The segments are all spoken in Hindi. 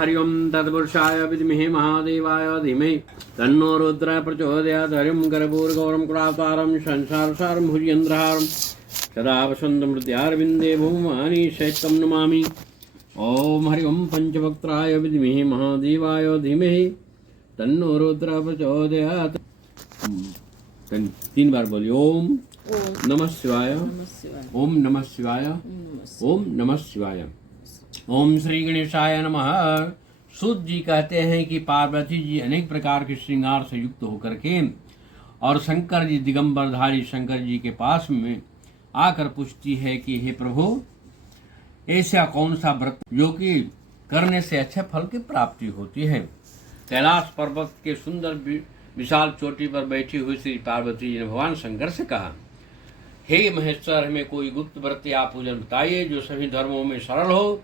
हरि ओम तत्पुरुषाय विद्महे महादेवाय धीमहि तन्नो रुद्रः प्रचोदयात्। हरिं कर्पूरगौरं कुलावतारं संसारसारं भुजगेन्द्रहारं सदा वसन्तं हृदयारविन्दे भूमानि शैत्यं नमामि। ओम हरि ओम पंचवक्त्राय विद्महे महादेवाय धीमहि तन्नो रुद्रः प्रचोदयात्। 3 बार बोलिए। ओम नमः शिवाय, ओम नमः शिवाय, ओम नमः शिवाय। ओम श्री गणेशाय नमः। सूत जी कहते हैं कि पार्वती जी अनेक प्रकार के श्रृंगार से युक्त होकर के और शंकर जी दिगंबरधारी शंकर जी के पास में आकर पूछती है कि हे प्रभु, ऐसा कौन सा व्रत जो कि करने से अच्छे फल की प्राप्ति होती है। कैलाश पर्वत के सुंदर विशाल चोटी पर बैठी हुई श्री पार्वती जी ने भगवान शंकर से कहा, हे महेश्वर, हमें कोई गुप्त व्रत या पूजन बताइए जो सभी धर्मों में सरल हो,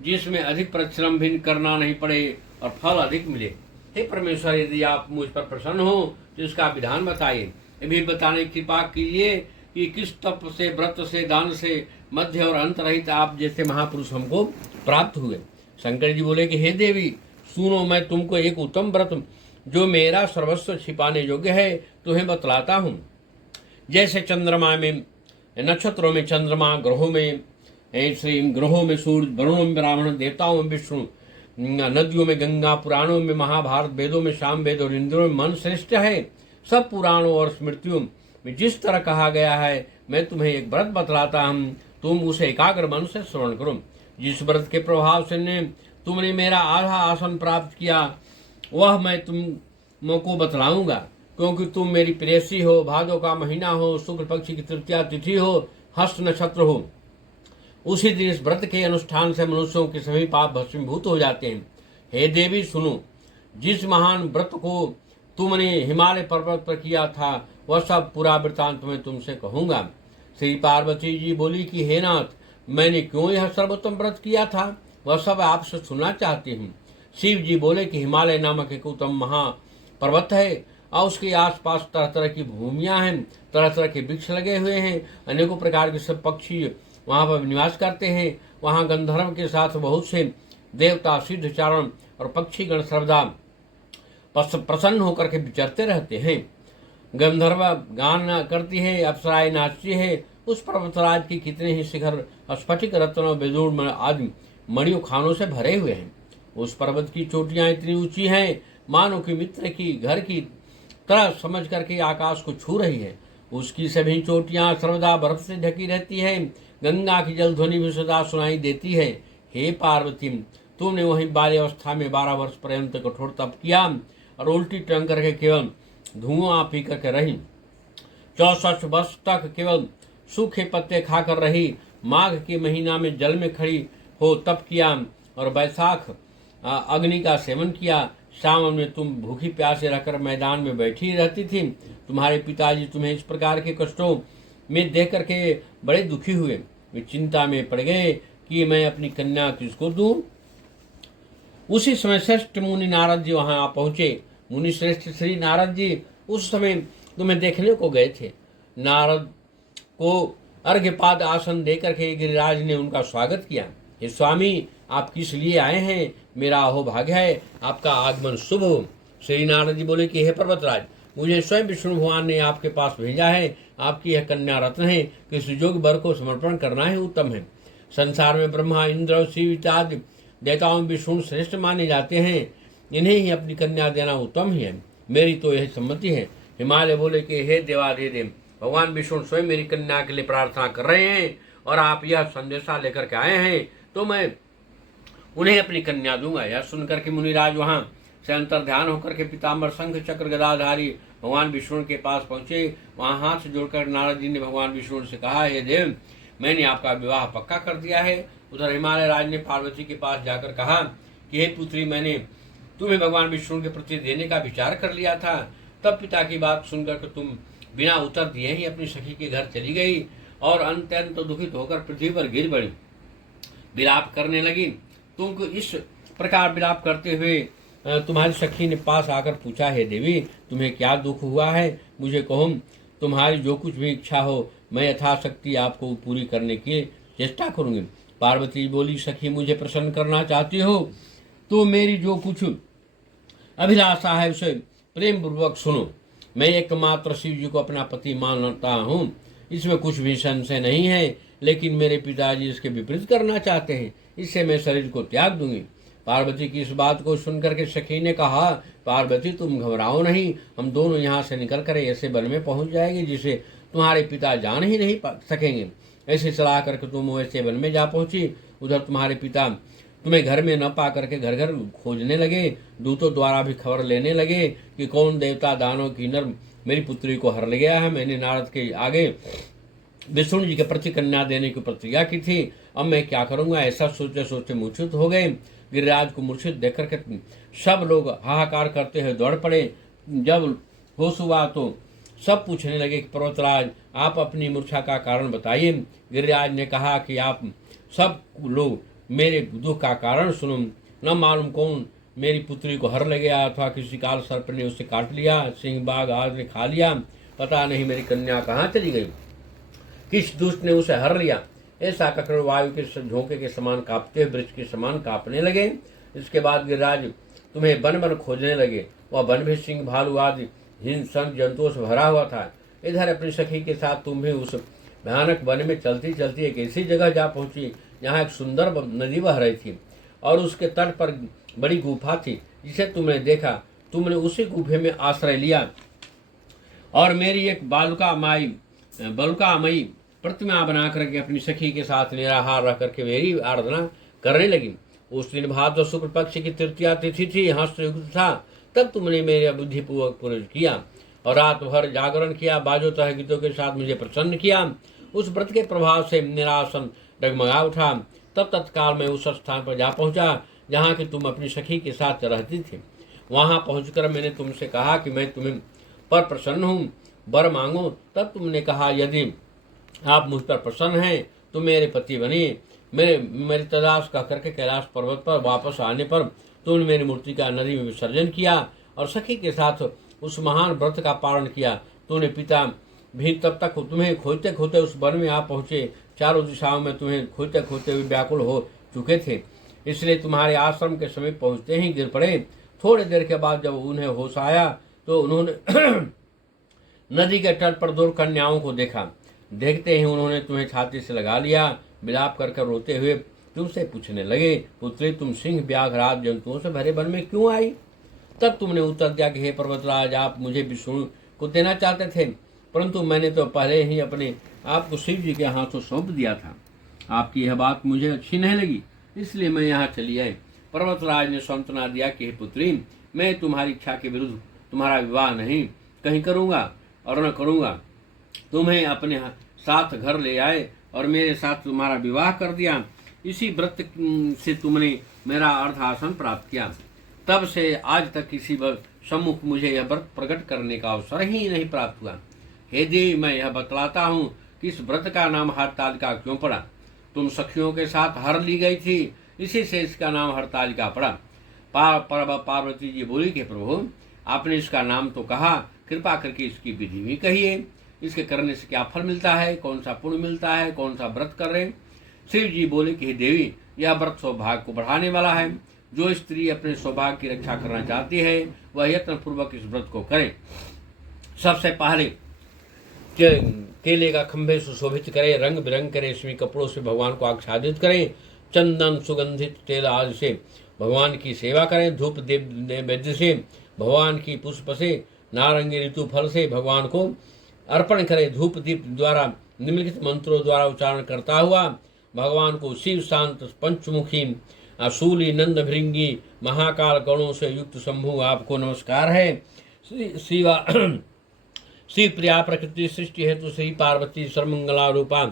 जिसमें अधिक परिश्रम भी करना नहीं पड़े और फल अधिक मिले। हे परमेश्वर, यदि आप मुझ पर प्रसन्न हो तो इसका विधान बताइए। ये भी बताने की कृपा कीजिए कि किस तप से, व्रत से, दान से मध्य और अंत रहित आप जैसे महापुरुष हमको प्राप्त हुए। शंकर जी बोले कि हे देवी, सुनो, मैं तुमको एक उत्तम व्रत जो मेरा सर्वस्व छिपाने योग्य है तुम्हें बतलाता हूँ। जैसे चंद्रमा में, नक्षत्रों में चंद्रमा, ग्रहों में श्री ग्रहों में सूर्य, वरुणों में ब्राह्मण, देवताओं में विष्णु, नदियों में गंगा, पुराणों में महाभारत, वेदों में साम वेद और इंद्रियों में मन श्रेष्ठ है। सब पुराणों और स्मृतियों में जिस तरह कहा गया है, मैं तुम्हें एक व्रत बतलाता हूँ, तुम उसे एकाग्र मन से श्रवण करो। जिस व्रत के प्रभाव से तुमने मेरा आधा आसन प्राप्त किया, वह मैं तुमको बतलाऊंगा, क्योंकि तुम मेरी प्रेयसी हो, भादों का महीना हो, शुक्ल पक्ष की तृतीया तिथि हो, हस्त नक्षत्र हो। उसी दिन इस व्रत के अनुष्ठान से मनुष्यों के सभी पाप भस्मीभूत हो जाते हैं। हे देवी सुनो, जिस महान व्रत को तुमने हिमालय पर्वत पर किया था वह सब पूरा वृतांत मैं तुमसे कहूंगा। श्री पार्वती जी बोली कि हे नाथ, मैंने क्यों यह सर्वोत्तम व्रत किया था वह सब आपसे सुनना चाहती हूँ। शिव जी बोले कि हिमालय नामक एक उत्तम महापर्वत है और उसके आसपास तरह तरह की भूमियां हैं, तरह तरह के वृक्ष लगे हुए हैं, अनेकों प्रकार के सब पक्षी वहां पर निवास करते हैं। वहां गंधर्व के साथ बहुत से देवता, सिद्ध, चारण और पक्षी गण सर्वदा प्रसन्न होकर के विचरते रहते हैं। गंधर्व गान करती है, अप्सराएं नाचती है। उस पर्वतराज की कितने ही शिखर स्फटिक, रत्न, बेजोड़ आदि मणियों खानों से भरे हुए हैं। उस पर्वत की चोटियां इतनी ऊंची हैं मानो कि मित्र की घर की तरह समझ करके आकाश को छू रही है। उसकी सभी चोटियां सर्वदा बर्फ से ढकी रहती है। गंगा की जल ध्वनि भी सदा सुनाई देती है। हे पार्वती, तुमने वहीं बाल्यावस्था में 12 वर्ष पर्यंत कठोर तप किया और उल्टी टंग करके केवल धुआं पी करके रही। 64 वर्ष तक केवल सूखे पत्ते खाकर रही। माघ के महीना में जल में खड़ी हो तप किया और बैसाख अग्नि का सेवन किया। शाम में तुम भूखी प्यासे रहकर मैदान में बैठी रहती थी। तुम्हारे पिताजी तुम्हें इस प्रकार के कष्टों में देख करके बड़े दुखी हुए। वे चिंता में पड़ गए कि मैं अपनी कन्या किसको दूं। उसी समय श्रेष्ठ मुनि नारद जी वहां आ पहुंचे। मुनि श्रेष्ठ श्री नारद जी उस समय तुम्हें देखने को गए थे। नारद को अर्घ्यपाद आसन देकर के गिरिराज ने उनका स्वागत किया। हे स्वामी, आप किस लिए आए हैं? मेरा अहोभाग्य है आपका आगमन शुभ हो। श्री नारद जी बोले कि हे पर्वतराज, मुझे स्वयं विष्णु भगवान ने आपके पास भेजा है। आपकी यह कन्या रत्न है कि इस योग्य वर को समर्पण करना ही उत्तम है। संसार में ब्रह्मा, इंद्र, शिव इत्यादि देवताओं विष्णु श्रेष्ठ माने जाते हैं। इन्हें ही अपनी कन्या देना उत्तम ही है। मेरी तो यही सम्मति है। हिमालय बोले कि हे देवाधिदेव, भगवान विष्णु स्वयं मेरी कन्या के लिए प्रार्थना कर रहे हैं और आप यह संदेशा लेकर के आए हैं तो मैं उन्हें अपनी कन्या दूंगा। यह सुनकर के मुनिराज वहां से अंतर ध्यान होकर के पीताम्बर, शंख, चक्र, गदाधारी भगवान विष्णु के पास पहुंचे। वहां हाथ से जोड़कर नारद जी ने भगवान विष्णु से कहा, हे देव, मैंने आपका विवाह पक्का कर दिया है। उधर हिमालय राज ने पार्वती के पास जाकर कहा कि हे पुत्री, मैंने तुम्हें भगवान विष्णु के प्रति देने का विचार कर लिया था। तब पिता की बात सुनकर के तुम बिना उत्तर दिए ही अपनी सखी के घर चली गई और अत्यंत दुखित होकर पृथ्वी पर गिर पड़ी, विलाप करने लगी। तुमको इस प्रकार विलाप करते हुए तुम्हारी सखी ने पास आकर पूछा, हे देवी, तुम्हें क्या दुख हुआ है? मुझे कहो, तुम्हारी जो कुछ भी इच्छा हो मैं यथाशक्ति आपको पूरी करने की चेष्टा करूंगी। पार्वती बोली, सखी, मुझे प्रसन्न करना चाहती हो तो मेरी जो कुछ अभिलाषा है उसे प्रेम पूर्वक सुनो। मैं एकमात्र शिव जी को अपना पति मानता हूँ, इसमें कुछ भी संशय नहीं है, लेकिन मेरे पिताजी इसके विपरीत करना चाहते हैं, इससे मैं शरीर को त्याग दूंगी। पार्वती की इस बात को सुनकर के सखी ने कहा, पार्वती तुम घबराओ नहीं, हम दोनों यहाँ से निकल कर ऐसे वन में पहुंच जाएंगे जिसे तुम्हारे पिता जान ही नहीं सकेंगे। ऐसे सलाह करके तुम वैसे वन में जा पहुंची। उधर तुम्हारे पिता तुम्हें घर में न पा करके घर घर खोजने लगे, दूतों द्वारा भी खबर लेने लगे कि कौन देवता दानव किन्नर मेरी पुत्री को हर ले गया है। मैंने नारद के आगे विष्णु जी के प्रति कन्या देने की प्रतिज्ञा की थी, अब मैं क्या करूंगा, ऐसा सोचते सोचते मूर्छित हो गए। गिरिराज को मूर्छित देख करके सब लोग हाहाकार करते हुए दौड़ पड़े। जब होश हुआ तो सब पूछने लगे कि पर्वतराज आप अपनी मूर्छा का कारण बताइए। गिरिराज ने कहा कि आप सब लोग मेरे दुख का कारण सुनो। न मालूम कौन मेरी पुत्री को हर ले गया, अथवा किसी काल सर्प ने उसे काट लिया, सिंह बाघ आदि ने खा लिया, पता नहीं मेरी कन्या कहाँ चली गई, किस दुष्ट ने उसे हर लिया। ऐसा कहकर वायु के झोंके के समान कांपते हुए वृक्ष के समान कांपने लगे। इसके बाद गिरिराज तुम्हें वन वन खोजने लगे। वह वन भी सिंह भालू आदि हिंसक जंतुओं से भरा हुआ था। इधर अपनी सखी के साथ तुम भी उस भयानक वन में चलती चलती एक ऐसी जगह जा पहुंची जहाँ एक सुंदर नदी बह रही थी और उसके तट पर बड़ी गुफा थी, जिसे तुमने देखा। तुमने उसी गुफे में आश्रय लिया और मेरी एक बालुकामयी प्रतिमा बना करके अपनी सखी के साथ निराहार रह करके मेरी आराधना करने लगी। उस दिन भाद्र शुक्ल पक्ष की तृतीया तिथि थी, हंसयुक्त था। तब तुमने मेरे बुद्धिपूर्वक पूजन किया और रात भर जागरण किया, बाजो तह गीतों के साथ मुझे प्रसन्न किया। उस व्रत के प्रभाव से निरासन डगमगा उठा। तब तत्काल मैं उस स्थान पर जा पहुंचा जहाँ कि तुम अपनी सखी के साथ रहती थी। वहां पहुंचकर मैंने तुमसे कहा कि मैं तुम्हें पर प्रसन्न हूँ, वर मांगो। तब तुमने कहा यदि आप मुझ पर प्रसन्न हैं तो मेरे पति बनिए। मेरे तलाश कह करके कैलाश पर्वत पर वापस आने पर तुमने मेरी मूर्ति का नदी में विसर्जन किया और सखी के साथ उस महान व्रत का पालन किया। तुमने पिता भी तब तक तुम्हें खोजते खोजते उस वन में आ पहुंचे। चारों दिशाओं में तुम्हें खोजते खोजते हुए व्याकुल हो चुके थे, इसलिए तुम्हारे आश्रम के समीप पहुंचते ही गिर पड़े। थोड़ी देर के बाद जब उन्हें होश आया तो उन्होंने नदी के तट पर दो कन्याओं को देखा। देखते ही उन्होंने तुम्हें छाती से लगा लिया। विलाप कर रोते हुए तुमसे पूछने लगे, पुत्री तुम सिंह व्याघ्र आदि जंतुओं से भरे वन में क्यों आई? तब तुमने उत्तर दिया कि हे पर्वतराज, आप मुझे विष्णु को देना चाहते थे, परंतु मैंने तो पहले ही अपने आप को शिव जी के हाथों सौंप दिया था। आपकी यह बात मुझे अच्छी नहीं लगी, इसलिए मैं यहाँ चली आई। पर्वतराज ने सांत्वना दिया कि हे पुत्री, मैं तुम्हारी इच्छा के विरुद्ध तुम्हारा विवाह नहीं कहीं करूँगा और न करूँगा। तुम्हें अपने साथ घर ले आए और मेरे साथ तुम्हारा विवाह कर दिया। इसी व्रत से तुमने मेरा अर्धासन प्राप्त किया। तब से आज तक किसी सम्मुख मुझे यह व्रत प्रकट करने का अवसर ही नहीं प्राप्त हुआ। हे देवी, मैं यह बतलाता हूँ कि इस व्रत का नाम हरतालिका क्यों पड़ा। तुम सखियों के साथ हर ली गई थी, इसी से इसका नाम हरतालिका पड़ा। पार्वती जी बोली कि प्रभु, आपने इसका नाम तो कहा, कृपा करके इसकी विधि भी कहिए। इसके करने से क्या फल मिलता है, कौन सा पुण्य मिलता है, कौन सा व्रत कर रहे। शिव जी बोले कि देवी, यह व्रत सौभाग्य को बढ़ाने वाला है। जो स्त्री अपने सौभाग्य की रक्षा करना चाहती है वह यत्न पूर्वक इस व्रत को करे। सबसे पहले केले का खंभे सुशोभित करे, रंग बिरंग के रेशमी कपड़ों से भगवान को आच्छादित करें, चंदन सुगंधित तेल आदि से भगवान की सेवा करें, धूप नैवेद्य से भगवान की पुष्प से, नारंगी ऋतु फल से भगवान को अर्पण करें। धूप दीप द्वारा निम्नलिखित मंत्रों द्वारा उच्चारण करता हुआ भगवान को शिव शांत पंचमुखी शूली नंद भृंगी महाकाल गणों से युक्त शंभु आपको नमस्कार है। शिव प्रिया प्रकृति सृष्टि हेतु श्री पार्वती सर्वमंगला रूपा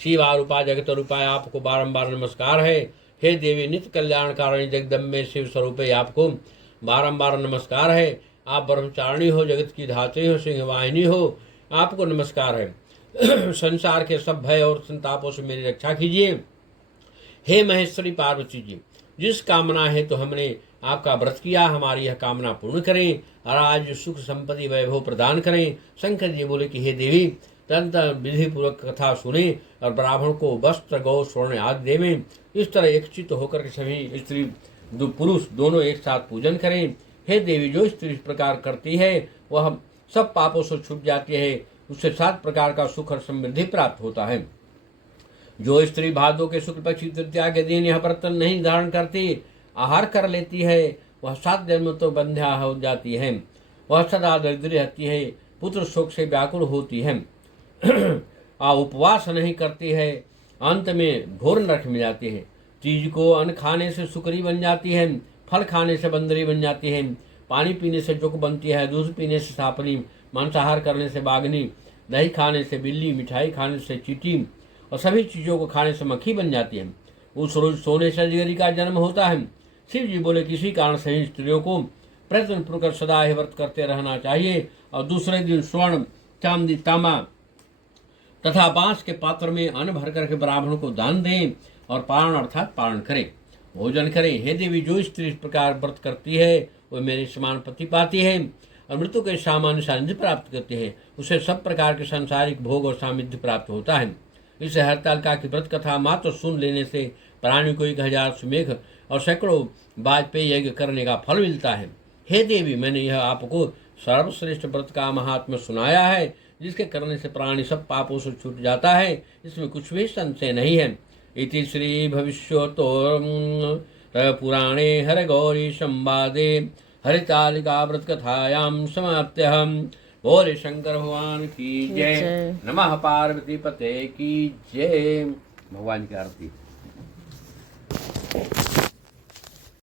शिवा रूपा जगत रूपा आपको बारंबार नमस्कार है। हे देवी, नित्य कल्याणकारिणी जगदम्बे शिव स्वरूपे आपको बारंबार नमस्कार है। आप ब्रह्मचारिणी हो, जगत की धात्री हो, सिंह वाहिनी हो, आपको नमस्कार है। संसार के सब भय और संतापों से मेरी रक्षा कीजिए। हे महेश्वरी पार्वती जी, जिस कामना है तो हमने आपका व्रत किया, हमारी यह कामना पूर्ण करें और आज सुख संपत्ति वैभव प्रदान करें। शंकर जी बोले कि हे देवी, तंत्र विधि पूर्वक कथा सुने और ब्राह्मण को वस्त्र गौ स्वर्ण आदि देवें। इस तरह एकचित होकर के सभी स्त्री दो पुरुष दोनों एक साथ पूजन करें। हे देवी, जो स्त्री इस प्रकार करती है वह सब पापों से छूट जाती है, उससे 7 प्रकार का सुख और समृद्धि प्राप्त होता है। जो स्त्री भादों के शुक्ल पक्ष तृतीया के दिन यह व्रत नहीं धारण करती, आहार कर लेती है, वह 7 जन्म तो बंध्या हो जाती है। वह सदा दरिद्री रहती है, पुत्र शोक से व्याकुल होती है, उपवास नहीं करती है, अंत में घोर नरक में जाती है। तीज को अन्न खाने से सुकरी बन जाती है, फल खाने से बंदरी बन जाती है, पानी पीने से जोक बनती है, दूध पीने से सांपनी, मांसाहार करने से बाघनी, दही खाने से बिल्ली, मिठाई खाने से चींटी और सभी चीज़ों को खाने से मक्खी बन जाती है। उस रोज सोने से अजगरी का जन्म होता है। शिव जी बोले, किसी कारण से ही स्त्रियों को प्रयत्न पूर्वक सदा ही व्रत करते रहना चाहिए और दूसरे दिन स्वर्ण, चांदी, तांबा तथा बांस के पात्र में अन्न भर करके ब्राह्मण को दान दें और पारण अर्थात पारण करें, भोजन करें। हे देवी, जो स्त्री इस प्रकार व्रत करती है वह मेरे समान पति पाती है और मृत्यु के सामान्य सानिध्य प्राप्त करती है। उसे सब प्रकार के सांसारिक भोग और सामिध्य प्राप्त होता है। इस हरतालिका की व्रत कथा मात्र सुन लेने से प्राणी को 1000 सुमेघ और सैकड़ों वाजपेयी यज्ञ करने का फल मिलता है। हे देवी, मैंने यह आपको सर्वश्रेष्ठ व्रत का महात्म्य सुनाया है, जिसके करने से प्राणी सब पापों से छूट जाता है, इसमें कुछ भी संशय नहीं है। इति श्री भविष्योत्तर पुराणे हर गौरी संवादे हरितालिका व्रत कथायां समाप्त्यहम्। बोले शंकर भगवान की जय। नमः पार्वती पते की जय। भगवान की आरती।